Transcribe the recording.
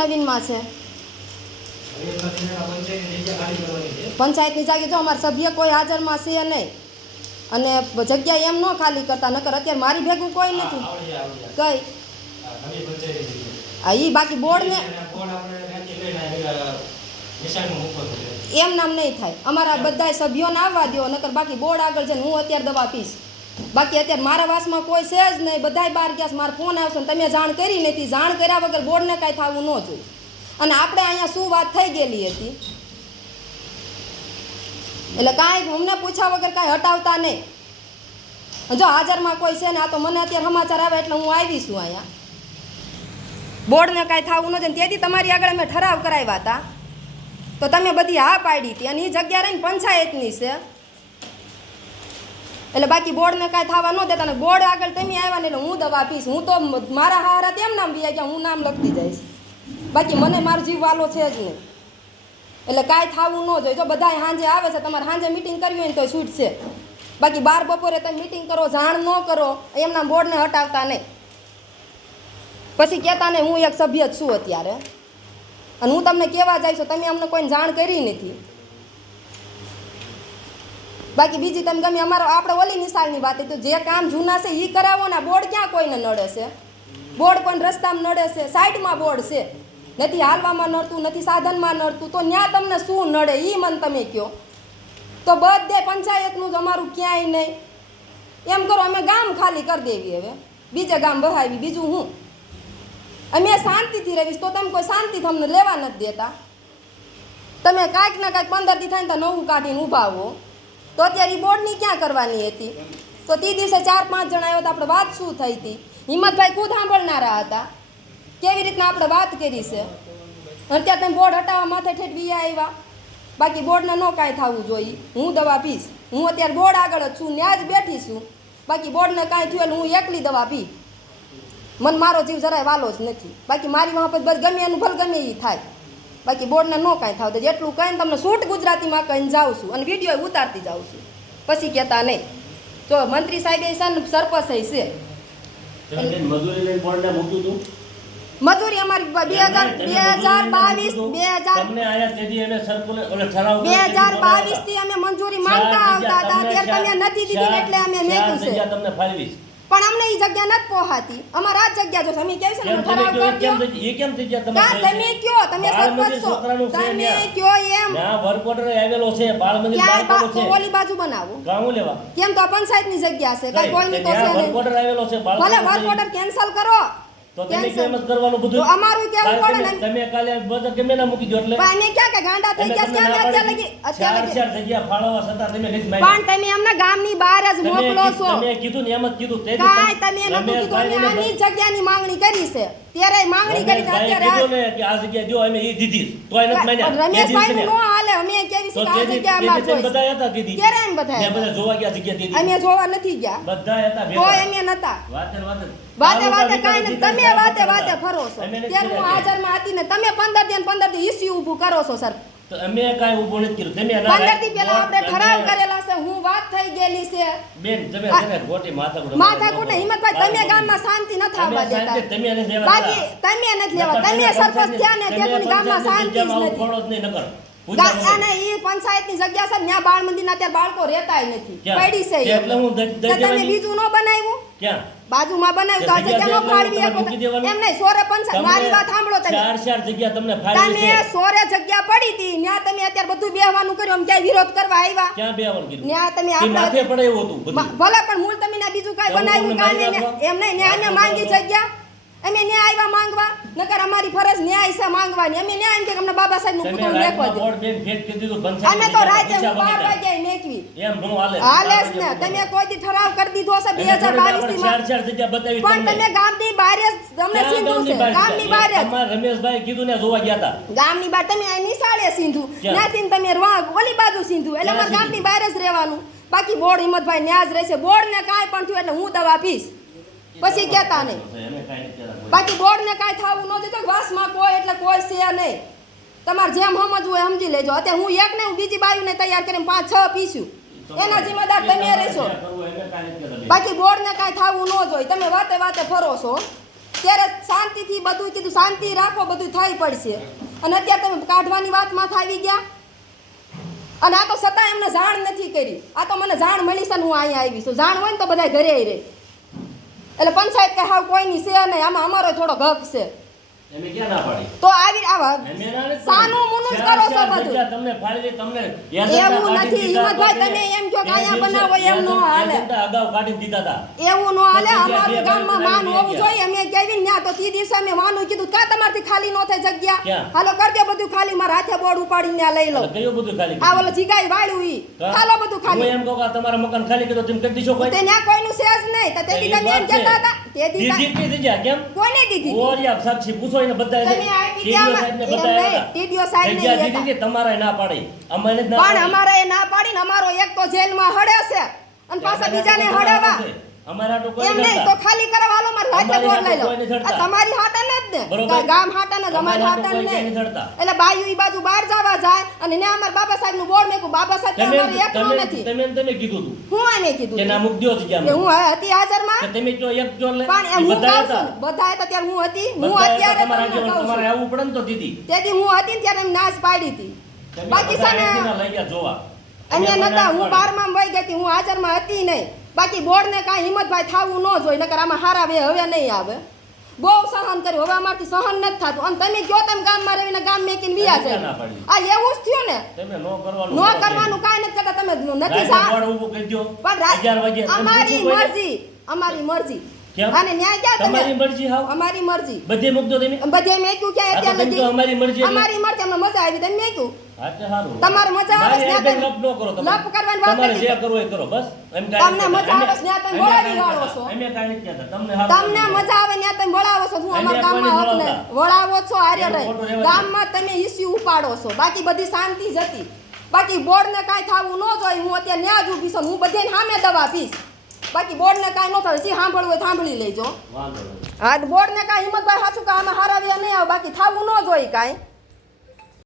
નવીનમાં છે? પંચાયતની જાગી જો અમારા સભ્ય કોઈ હાજરમાં છે નહીં, અને જગ્યા એમ ન ખાલી કરતા, નકર અત્યારે મારી ભેગું કોઈ નથી. કઈ હા એ બાકી બોર્ડને એમ નામ નહીં થાય. અમારા બધા સભ્યોને આવવા દો, નકર બાકી બોર્ડ આગળ જઈને હું અત્યારે દવા પીશ. બાકી અત્યારે મારા વાસમાં કોઈ છે જ નહીં, બધાય બહાર ગયા. મારો ફોન આવશે ને તમે જાણ કરી નથી. જાણ કર્યા વગર બોર્ડને કાંઈ થવું ન જોઈએ. અને આપણે અહીંયા શું વાત થઈ ગયેલી હતી એટલે કાંઈ અમને પૂછ્યા વગર કાંઈ હટાવતા નહીં. જો હાજરમાં કોઈ છે ને, આ તો મને અત્યારે સમાચાર આવે એટલે હું આવીશું અહીંયા. બોર્ડને કાંઈ થવું ન જોઈએ. તેથી તમારી આગળ અમે ઠરાવ કરાવ્યા હતા, તો તમે બધી હા પાડી હતી. અને એ જગ્યા રહીને પંચાયતની છે, એટલે બાકી બોર્ડને કાંઈ થવા ન દેતા. અને બોર્ડ આગળ તમે આવ્યા ને એટલે હું દવા પીશ. હું તો મારા હારા તેમ નામ બી ગયા, હું નામ લખતી જઈશ. બાકી મને મારો જીવ વાલો છે જ નહીં, એટલે કાંઈ થવું ન જોઈએ. જો બધા સાંજે આવે છે, તમારે સાંજે મિટિંગ કરવી હોય ને તો છૂટ છે. બાકી 12 બપોરે તમે મિટિંગ કરો, જાણ ન કરો, એમના બોર્ડને હટાવતા નહીં. પછી કહેતા નહીં હું એક સભ્ય જ છું અત્યારે, અને હું તમને કહેવા જાય છું તમે અમને કોઈને જાણ કરી નથી. બાકી બીજી તમે ગમે અમારો આપણે ઓલી મિસાલની વાત તો જે કામ જૂના છે એ કરાવો ને. બોર્ડ ક્યાં કોઈને નડે છે? બોર્ડ કોઈને રસ્તામાં નડે છે? સાઈડમાં બોર્ડ છે, નથી હાલવામાં નડતું, નથી સાધનમાં નડતું, તો ત્યાં તમને શું નડે એ મને તમે કહો. તો બધે પંચાયતનું જ અમારું ક્યાંય નહીં. એમ કરો અમે ગામ ખાલી કરી દેવી, હવે બીજે ગામ વહાવી. બીજું હું અમે શાંતિથી રહીશ, તો તમે કોઈ શાંતિ તમને લેવા નથી દેતા. તમે કાંઈક ને કાંઈક 15 દી થાય ને તો નવું કાઢીને ઊભા હો. તો અત્યારે એ બોર્ડની ક્યાં કરવાની હતી? તો તે દિવસે 4-5 જણા આવ્યા તો આપણે વાત શું થઈ હતી? હિંમતભાઈ ખુદ સાંભળનારા હતા કેવી રીતના આપણે વાત કરી છે. અત્યારે તમે બોર્ડ હટાવવા માથે ઠેઠ વીયા આવ્યા. બાકી બોર્ડને ન કાંઈ થવું જોઈએ. હું દવા પીશ. હું અત્યારે બોર્ડ આગળ જ છું, ત્યાં જ બેઠી છું. બાકી બોર્ડને કાંઈ થયું એટલે હું એકલી દવા પી. મને મારો જીવ જરાય વાલો જ નથી. બાકી મારી વહાં બસ ગમે એનું ભલે ગમે એ થાય. બાકી બોર્ડને ન કાંઈ થાવ તો જેટલું કાંઈ તમને શૂટ ગુજરાતીમાં કહીને જાઉં છું, અને વિડીયો ઉતારતી જાઉં છું. પછી કહેતા નહીં. તો મંત્રી સાહેબ છે ને સરપંચ છે. મજૂરી અમારી 2022 થી અમે મંજૂરી માંગતા આવતા હતા. અત્યારે તમે નથી દીધી એટલે અમે મેક્યું છે. પણ અમને એ જગ્યા નથી પોહાતી. અમારા આ જગ્યા જો તમે કહે છે ને ઠરાવ કરજો. એ કેમ થઈ ગયા? તમે કયો, તમે સરપંચ છો, તમે કયો એમ. ના વર્ક ઓર્ડર આવેલો છે, બાળ મંદિર બાળ છે, ઓલી બાજુ બનાવો. ગામ લેવા કેમ? તો પંચાયતની જગ્યા છે, કઈ કોઈની તો છે નહીં. વર્ક ઓર્ડર આવેલો છે, બાળ ભલે વર્ક ઓર્ડર કેન્સલ કરો. તો તમે કેમ જ કરવાનું બધું? તો અમારું કેવું પડે ને. તમે કાલે બધા ગમે ના મૂકી દો એટલે અમે ક્યાં કે ગાંડા થઈ ગયા છે? અત્યારે લગી ચાર જગ્યા ફાળવવા છતાં તમે નથી મારી. પણ તમે અમને ગામની બહાર જ મોકલો છો. તમે કીધું ને એમ જ કીધું. તે કાઈ તમે નતું કીધું. અમે આની જગ્યાની માંગણી કરી છે, ત્યારે માંગણી કરી છે. અત્યારે કીધું ને કે આ જગ્યા જો અમે ઈ દીધી, તો એને માન્યા. રમેશભાઈ નું નો હાલે. અમે કેવી છે આ જગ્યા અમાર જોઈ. બધા હતા દીદી. ક્યારે એમ બધા? મેં બધા જોવા ગયા જગ્યા દીદી. અમે જોવા નથી ગયા. બધા હતા ભેગા. કોઈ અમે નતા. વાતે કાઈ ને તમે વાતે ફરો છો. ત્યારે હું હાજરમાં હતી ને તમે 15 દી ઇસ્યુ ઊભું કરો છો સર. તો અમે કાઈ ઊભું નથી કર્યું. તમે 15 દી પહેલા આપણે ઠરાવ કરેલા છે. હું વાત થઈ ગયેલી છે બેન. તમે ખોટી માથાકૂટ હિંમતભાઈ. તમે ગામમાં શાંતિ ન થવા દેતા. તમે નથી લેવા. બાકી તમે નથી લેવા. તમે સરપંચ થયા ને તેથી ગામમાં શાંતિ જ નથી. અને એ પંચાયતની જગ્યા છે, ત્યાં બાળ મંદિરના ત્યાં બાળકો રહેતાય નથી, પડી છે. એટલે હું તમે બીજું ન બનાવ્યું? ક્યાં બાજુમાં બનાવ્યું તો આ જગ્યા નો ફાળવી શકો. એમ નહીં, સોરે પંચાયત મારી વાત સાંભળો. તમે 4 જગ્યા તમને ફાળવી છે. તમે સોરે જગ્યા પડી હતી, ત્યાં તમે અત્યારે બધું બેહવાનું કર્યું. આમ ક્યાંય વિરોધ કરવા આવ્યા? ક્યાં બેહવાનું કર્યું? ત્યાં તમે માથે પડે એવું હતું બધું. ભલે પણ મૂળ તમે ને બીજું કાઈ બનાવ્યું કાઈ એમ નહીં. ન્યાય અમે માંગી જગ્યા, અમે ન્યાય આવ્યા માંગવા. નકર અમારી ફરજ ન્યાય છે માંગવાની. અમે ન્યાય એમ કે અમને બાબા સાહેબ નું પુતળું મેકવા દે. અમે તો રાતે 12 વાગે મેકવી. એમ નો હાલે. હાલે જ ને. તમે કોઈ દી ઠરાવ કરી દીધો છે 2022 થી. 4 જગ્યા બતાવી. પણ તમે ગામની બહાર જ તમને સીંધું છે. ગામની બહાર જ. અમાર રમેશભાઈ કીધું ને જોવા ગયા હતા. ગામની બહાર તમે આ નિશાળે સીંધું, ત્યાંથી તમે ઓલી બાજુ સીંધું. એટલે અમાર ગામની બહાર જ રહેવાનું. બાકી બોર્ડ હિંમતભાઈ ન્યા જ રહેશે. બોર્ડ ને કાંઈ પણ થયું એટલે હું દવા પીશ. પછી કહેતા નહીં. બાકી બોર્ડ ને કાંઈ થવું ન જોઈએ. વાસમાં કોઈ એટલે કોઈ છે નહીં. તમારે જેમ સમજવું હોય સમજી લેજો. અત્યારે હું એક ને હું બીજી બાયુને તૈયાર કરીને 5-6 પીશું. એના જિમ્મેદાર તમે રહેશો. બાકી બોર્ડ ને કાંઈ થવું ન જોઈએ. તમે વાતે ફરો છો. ત્યારે શાંતિથી બધું કીધું શાંતિ રાખો બધું થઈ પડશે અને અત્યારે તમે કાઢવાની વાતમાં આવી ગયા અને આ તો છતાં એમને જાણ નથી કરી આ તો મને જાણ મળી છે ને હું અહીંયા આવી છું જાણ હોય ને તો બધા ઘરે રહે એટલે પંચાયત કે હાવ કોઈની છે નહીં આમાં અમારો થોડો હક છે એમે ક્યાં ના પાડી તો આવી આવા એમે ના નથી સાનું મુનું જ કરો છો બધું જગ્યા તમને ફાળી દે તમને એવું નથી હિંમતભાઈ તમે એમ કહો કે અહીંયા બનાવો એમ નો હાલે અગાઉ કાઢી દીધા હતા એવું નો હાલે અમારું ગામમાં માન હોવું જોઈએ અમે કેવી ન્યા તો 30 દિવસે અમે માનું કીધું કા તમારથી ખાલી નો થાય જગ્યા ક્યાં? હાલો કરી દે બધું ખાલી મારા હાથે બોર્ડ ઉપાડીને ન્યા લઈ લો કયું બધું ખાલી આ ઓલો જીગાઈ વાળ્યું ઈ હાલો બધું હું ખાલી એમ કહું કે તમારા મકાન ખાલી કીધું તમે કરી દીશો કોઈ તે ન્યા કોઈનું છે જ નહીં તો તેથી તમે એમ કહેતા હતા તેથી દીધી જગ્યા કેમ કોને દીધી ઓરિયા સાક્ષી પૂછો એને બધા તમે આપી ગયા ટીડીઓ સાહેબ ને જગ્યા દીધી તમારે ના પાડી અમને જ ના પણ અમારે એ ના પાડીને અમારો એક તો જેલમાં હડે છે અને પાછા બીજાને હડાવા અમારા તો કોઈ એમ નહીં તો ખાલી કરવા હાલો મારા હાથે બોર્ડ લઈ લો આ તમારી હાટન જ ને બરોબર. ગામ હાટન જ અમારી અમારા તો હાટન કોઈ નહીં ક્યાંય નથી ચડતા. એટલે બાયુ ઈ બાજુ બહાર જવા જાય અને ને અમાર બાબા સાહેબ નું બોર્ડ મેકું બાબા સાહેબ તો અમારે એકનો નથી તમે કીધું તું હું આને કીધું કે ના મુક દ્યો કે જગ્યા હું હતી હાજરમાં તમે જો એક જો લે પણ એમ હું બધા કહું છું હતા. ને, બધા હતા ત્યારે હું હતી હું બધા હતા, અત્યારે તમારા તમને આગેવાન કહું તમારે છું આવવું પડે ને તો દીદી તેથી હું હતી ને ત્યારે એમ નાશ પાડી હતી તમે બાકી બધા છે ને અહીંથી ના લઈ ગયા જોવા અમે અમે નતા હું ના 12માં વહી ગઈ હતી હું હાજરમાં હતી નહીં બાકી બોર્ડ ને કાંઈ હિંમતભાઈ થાવું ન જોઈએ નકર આમાં હારા વે હવે નહીં આવે બહુ સહન કર્યું હવે અમારથી સહન નથી થતું અને તમે કયો તમે ગામમાં રહીને ગામ મેકીને વિયા છે ના પાડી. આ એવું જ થયું ને તમે નો કરવાનું નો કરવાનું કાંઈ નથી કરતા તમે નથી રાતે સા- બોર્ડ ઊભું કરી દ્યો. પણ 11 વાગે એમ અમારી પૂછું કોઈને? મરજી અમારી મરજી કેમ? અને ન્યાય ક્યાં તમારી તમે મરજી હાવ અમારી મરજી બધે મૂક દો તમે બધે મેક્યું ક્યાં આ તો અત્યારે તમે તો અમારી મરજી એટલે- અમારી મરજી અમને મજા આવી તમે મેક્યું હા તે સારું. તમારે મજા આવે મારે છે એક ત્યાં લપ ન કરો તમે. લપ કરવાની વાત તમારે નથી. જે કરવું એ કરો બસ એમ કાંઈ તમને નથી મજા કહેતા. આવે છે ત્યાં તમે અમે બોલાવી કાંઈ વાળો નથી છો. કહેતા. અમે કાંઈ નથી કહેતા. તમને સારું તમને લાગે. મજા આવે ત્યાં તમે વળાવો છો હું અમારા અમે ગામમાં કોઈને હકને વળાવતા. વળાવો છો આર્ય એનું રહી ખોટું રહેવા દે. ગામમાં તમે ઇસ્યુ ઉપાડો છો બાકી બધી શાંતિ જ હતી બાકી બોર્ડને કાંઈ થવું ન જોઈએ હું અત્યારે ન્યા જ ઊભી છું હું બધાને સામે દવા પીશ બાકી બોર્ડને કાંઈ ન થાય જે સાંભળવું હોય સાંભળી લેજો વાંધો નહીં. હા બોર્ડને કાંઈ હિંમતભાઈ સાચું કે આમાં હારાવ્યા નહીં આવે બાકી થવું ન જોઈએ કાંઈ